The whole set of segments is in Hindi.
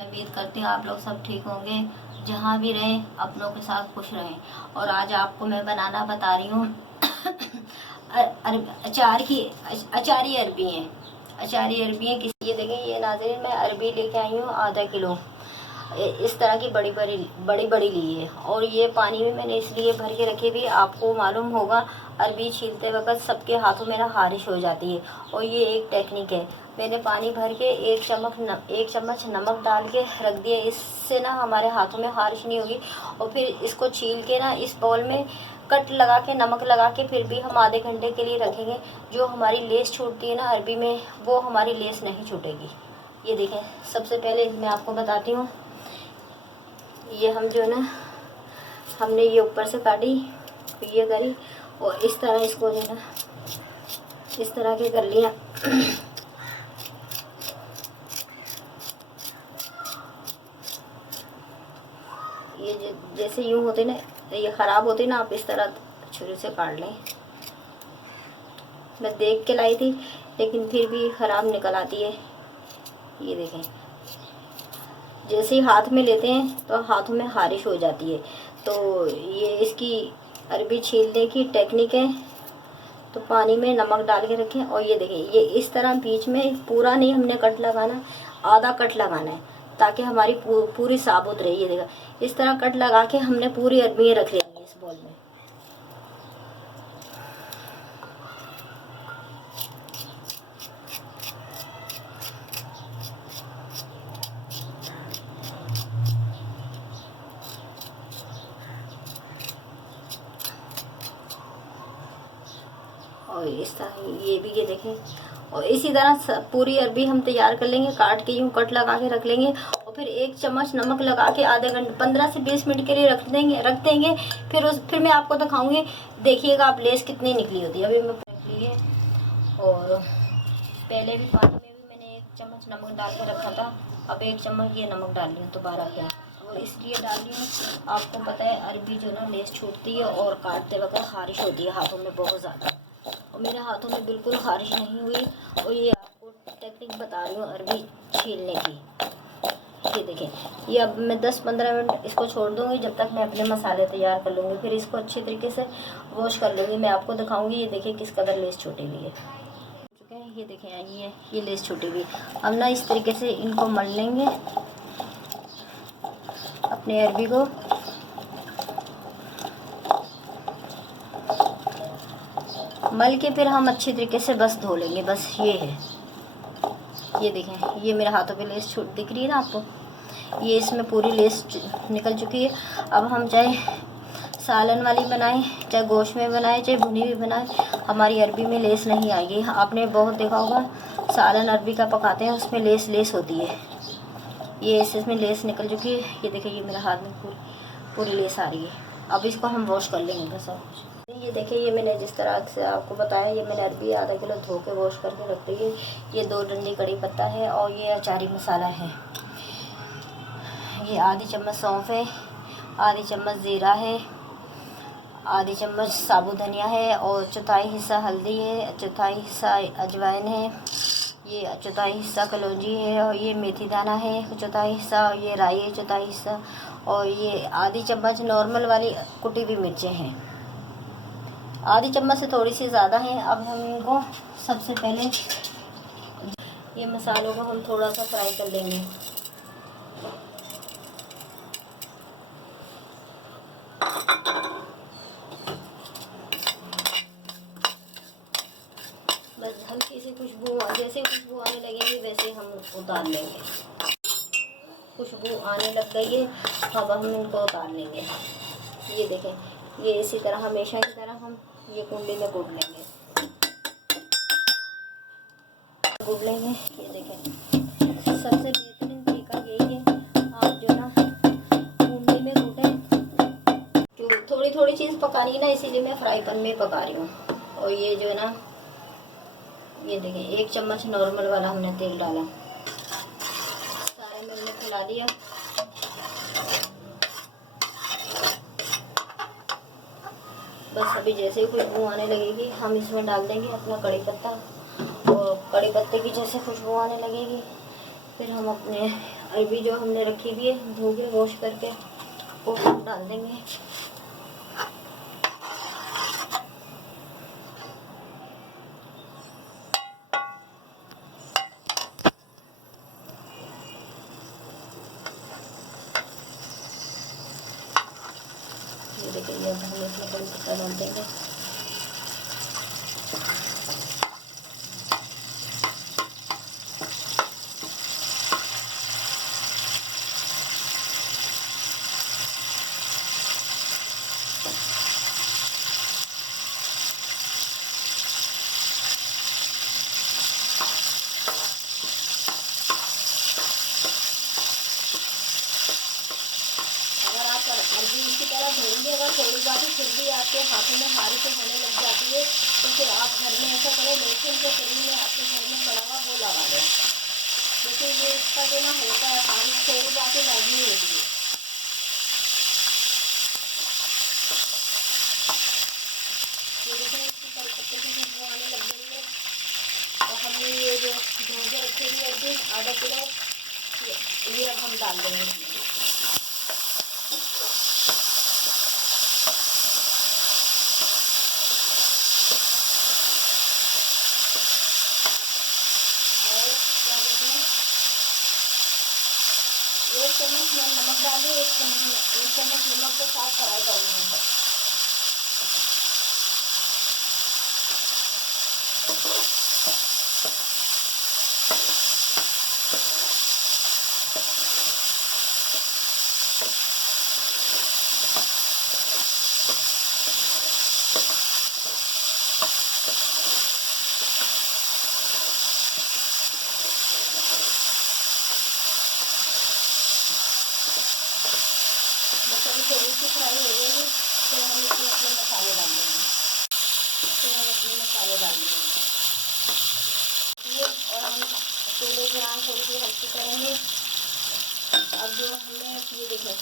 उम्मीद करती हूँ आप लोग सब ठीक होंगे, जहाँ भी रहें अपनों के साथ खुश रहें। और आज आपको मैं बनाना बता रही हूँ अचारी अरबी है। अचारी अरबी है किस ये देखें, ये नाज़रीन मैं अरबी लेके आई हूँ आधा किलो। इस तरह की बड़ी बड़ी ली है। और ये पानी में मैंने इसलिए भर के रखी थी, आपको मालूम होगा अरबी छीलते वक्त सबके हाथों में ना खारिश हो जाती है, और ये एक टेक्निक है। मैंने पानी भर के एक चम्मच नमक डाल के रख दिया, इससे ना हमारे हाथों में खारिश नहीं होगी। और फिर इसको छील के ना इस बाउल में कट लगा के नमक लगा के फिर भी हम आधे घंटे के लिए रखेंगे। जो हमारी लेस छूटती है ना अरबी में, वो हमारी लेस नहीं छूटेगी। ये देखें, सबसे पहले मैं आपको बताती हूँ, ये हम जो है ना हमने ये ऊपर से काटी, ये करी, और इस तरह इसको जो है ना इस तरह के कर लिया। ये जैसे यूँ होते ना, ये ख़राब होते ना, आप इस तरह छुरी से काट लें। मैं देख के लाई थी लेकिन फिर भी ख़राब निकल आती है। ये देखें, जैसे ही हाथ में लेते हैं तो हाथों में खारिश हो जाती है। तो ये इसकी अरबी छीलने की टेक्निक है। तो पानी में नमक डाल के रखें, और ये देखें, ये इस तरह बीच में पूरा नहीं हमने कट लगाना, आधा कट लगाना है, ताकि हमारी पूरी साबुत रही। ये देखा, इस तरह कट लगा के हमने पूरी अरबी रख लेनी है इस बॉल में। और इस तरह ये भी, ये देखें, और इसी तरह पूरी अरबी हम तैयार कर लेंगे। काट के यूँ कट लगा के रख लेंगे, और फिर एक चम्मच नमक लगा के आधे घंटे 15 से 20 मिनट के लिए रख देंगे। फिर मैं आपको दिखाऊंगी, देखिएगा आप लेस कितनी निकली होती है। अभी मैं रख ली है, और पहले भी पानी में भी मैंने 1 चम्मच नमक डाल के रखा था। अब 1 चम्मच ये नमक डाल रही हूँ दोबारा क्या, और इसलिए डाल रही हूँ, आपको पता है अरबी जो ना लेस छूटती है और काटते वक्त खारिश होती है हाथों में बहुत ज़्यादा, और मेरे हाथों में बिल्कुल खारिश नहीं हुई। और ये आपको टेक्निक बता रही हूँ अरबी छीलने की। ये देखें, ये अब मैं 10-15 मिनट इसको छोड़ दूँगी, जब तक मैं अपने मसाले तैयार कर लूँगी। फिर इसको अच्छे तरीके से वॉश कर लूँगी, मैं आपको दिखाऊँगी। ये देखिए किस कदर लेस छूटी हुई है। चुके हैं, ये देखें, ये लेस छूटी हुई। अब ना इस तरीके से इनको मल लेंगे अपने अरबी को। मल के फिर हम अच्छी तरीके से बस धो लेंगे, बस ये है। ये देखें, ये मेरे हाथों पे लेस छूट दिख रही है ना आपको, ये इसमें पूरी लेस निकल चुकी है। अब हम चाहे सालन वाली बनाएं, चाहे गोश्त में बनाएं, चाहे भुनी हुई बनाएं, हमारी अरबी में लेस नहीं आएगी। आपने बहुत देखा होगा सालन अरबी का पकाते हैं, उसमें लेस होती है। ये इसमें लेस निकल चुकी है। ये देखिए, ये मेरे हाथ में पूरी लेस आ रही है। अब इसको हम वॉश कर लेंगे बस। ये देखिए, ये मैंने जिस तरह से आपको बताया, ये मैंने अरबी आधा किलो धो के वॉश करके रख दी है। ये 2 डंडी कड़ी पत्ता है, और ये अचारी मसाला है। ये आधी चम्मच सौंफ है, आधी चम्मच ज़ीरा है, आधी चम्मच साबुत धनिया है, और चौथाई हिस्सा हल्दी है, चौथाई हिस्सा अजवाइन है, ये चौथाई हिस्सा कलौंजी है, और ये मेथी दाना है चौथाई हिस्सा, और ये राई है चौथाई हिस्सा, और ये आधी चम्मच नॉर्मल वाली कुटी हुई मिर्चें हैं। आधी चम्मच से थोड़ी सी ज़्यादा है। अब हम इनको सबसे पहले ये मसालों को हम थोड़ा सा फ्राई कर लेंगे। बस हल्की सी खुशबू, जैसे खुशबू आने लगेगी वैसे हम उतार लेंगे। खुशबू आने लग गई है, अब हम इनको उतार लेंगे। ये देखें, ये इसी तरह हमेशा की तरह हम ये कुंडी में कूट लेंगे। ये देखें, सबसे बेहतरीन तरीका यही है, आप जो ना कुंडी में कूटें। क्यों थोड़ी थोड़ी चीज़ पकानी है ना, इसीलिए मैं फ्राई पैन में पका रही हूँ। और ये जो है ना, ये देखें, 1 चम्मच नॉर्मल वाला हमने तेल डाला, सारे में हमने खिला दिया। बस अभी जैसे ही खुशबू आने लगेगी हम इसमें डाल देंगे अपना कड़ी पत्ता, और कड़ी पत्ते की जैसे खुशबू आने लगेगी फिर हम अपने अरबी जो हमने रखी हुई है धो के वॉश करके वो हम डाल देंगे। ये देखिए, ये हम इसमें कड़ी पत्ता डाल देंगे। अरबी इसी तरह धोएंगे, अगर थोड़ी बात फिर भी आपके हाथों में खारिश होने लग जाती है तो फिर आप घर में ऐसा करें, लहसुन जो करीब में आपके घर में पड़ा हुआ वो लगा दें। देखिए ये इसका जो ना होता है खारिश थोड़ी बात लगनी होती है। ये देखिए इसकी कड़ी पत्ते की खुशबू आने लग गई है। तो हमने ये जो धो के रखी हुई अरबी आधा किलो ये अब हम डाल देंगे। एक चम्मच में नमक डालिए, एक चम्मच नमक के साथ फ्राई करूँगा। थोड़ी सी फ्राई हो जाएगी फिर हम इसमें अपने मसाले डाल देंगे। ये और हम तेले की आँच थोड़ी सी हल्की करेंगे। अब जो हमने ये देखो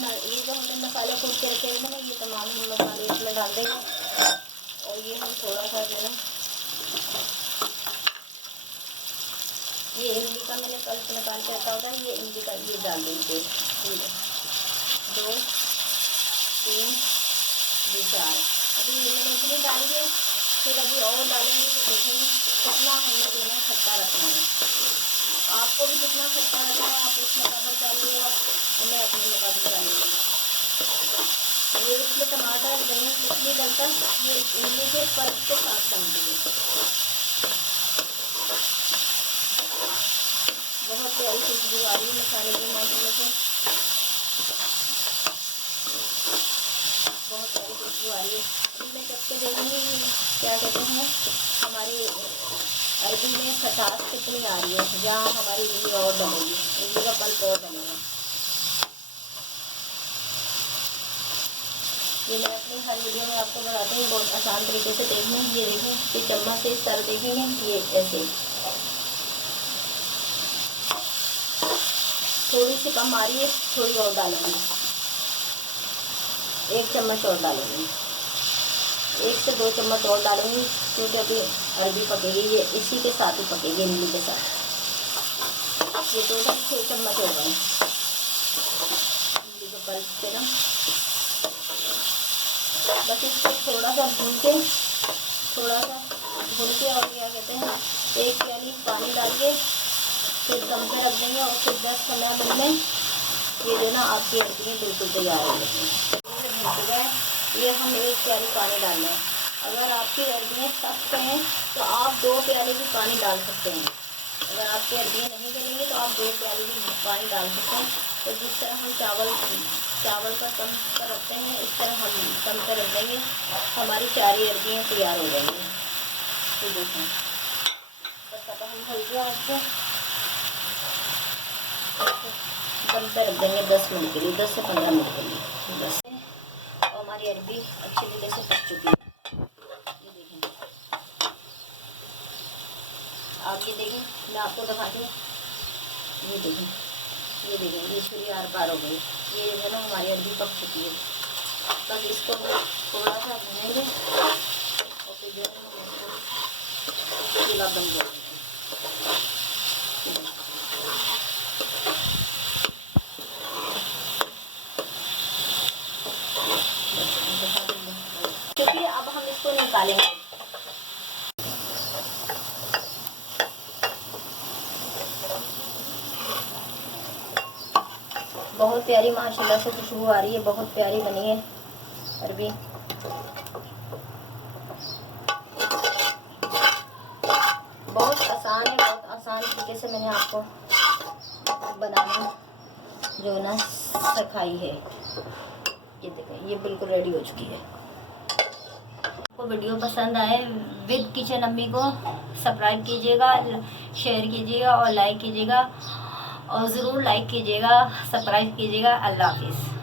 ना, ये जो हमने मसाले कूट के रखे हुए ना ये तमाम हम मसाले इसमें डाल देंगे। और ये हम थोड़ा सा जो है ये इमली का मैंने पल्प निकाल के रखा होता है, ये इमली का ये डाल देंगे। 2 3 4 अभी ये मैंने इतनी डाली है, फिर अभी और डालेंगे तो देखेंगे कितना हमने जो है खट्टा रखना है। आपको भी जितना खट्टा रखना है आप उसमें मुताबिक डालिएगा, हमें अपने मुताबिक डालिएगा। ये इसमें टमाटर दही इसलिए डलता है, ये इमली के पल्प के साथ डालती है। बहुत प्यारी खुशबू आ रही है मसाले के मसाले से, बहुत प्यारी खुशबू आ रही है। अभी मैं चख के देखूँगी क्या कहते हैं हमारी अरबी में खटास कितनी आ रही है, जहाँ हमारी इमली और डलेगी, इमली का पल्प और डलेगा। ये मैं अपनी हर वीडियो में आपको बताती हूँ, बहुत आसान तरीके से देखना। ये देखें कि चम्मच से इस तरह देखेंगे, ये ऐसे थोड़ी सी कम आ रही है, थोड़ी और डालेंगे, 1 चम्मच और डालेंगे, 1 से 2 चम्मच और डालेंगे क्योंकि अभी अरबी पकेगी, ये इसी के साथ ही पकेगी इमली के साथ। ये टोटल 6 चम्मच हो गए इमली के पल्प से ना। बस इसको थोड़ा सा भून के और क्या कहते हैं 1 प्याली पानी डाल के फिर दम पे रख देंगे और फिर 10-15 मिनट में ये जो ना आपकी अरबियाँ बिल्कुल तैयार हो जाएंगी। ये हम 1 प्याली पानी डालना है। अगर आपकी अरबियाँ सख्त हैं तो आप 2 प्याली भी पानी डाल सकते हैं। अगर आपकी अरबियाँ नहीं गलेंगी तो आप 2 प्याली भी पानी डाल सकते हैं। तो जिस तरह हम चावल का दम पर रखते हैं इस तरह हम दम पर रख देंगे, हमारी सारी अरबियाँ तैयार हो जाएंगी। तो देखें बस अब हम हल्के आँच पे दम पे रख देंगे 10 मिनट के लिए, 10 से 15 मिनट के लिए बस। और हमारी अरबी अच्छी तरीके से पक चुकी है। ये देखें, आप ये देखें, मैं आपको दिखाती हूँ। ये देखें ये छुरी आर पार हो गई। ये जो है ना हमारी अरबी पक चुकी है। बस इसको थोड़ा सा भूनेंगे और फिर जो है चूल्हा बंद कर देंगे। चलिए अब हम इसको निकालेंगे। बहुत प्यारी माशाल्लाह से खुशबू आ रही है, बहुत प्यारी बनी है अरबी। बहुत आसान है, बहुत आसान तरीके से मैंने आपको बनाना जो ना सिखाई है। ये देखें, ये बिल्कुल रेडी हो चुकी है। आपको वीडियो पसंद आए विद किचन अम्मी को सब्सक्राइब कीजिएगा, शेयर कीजिएगा और लाइक कीजिएगा, और ज़रूर लाइक कीजिएगा, सब्सक्राइब कीजिएगा। अल्लाह हाफिज़।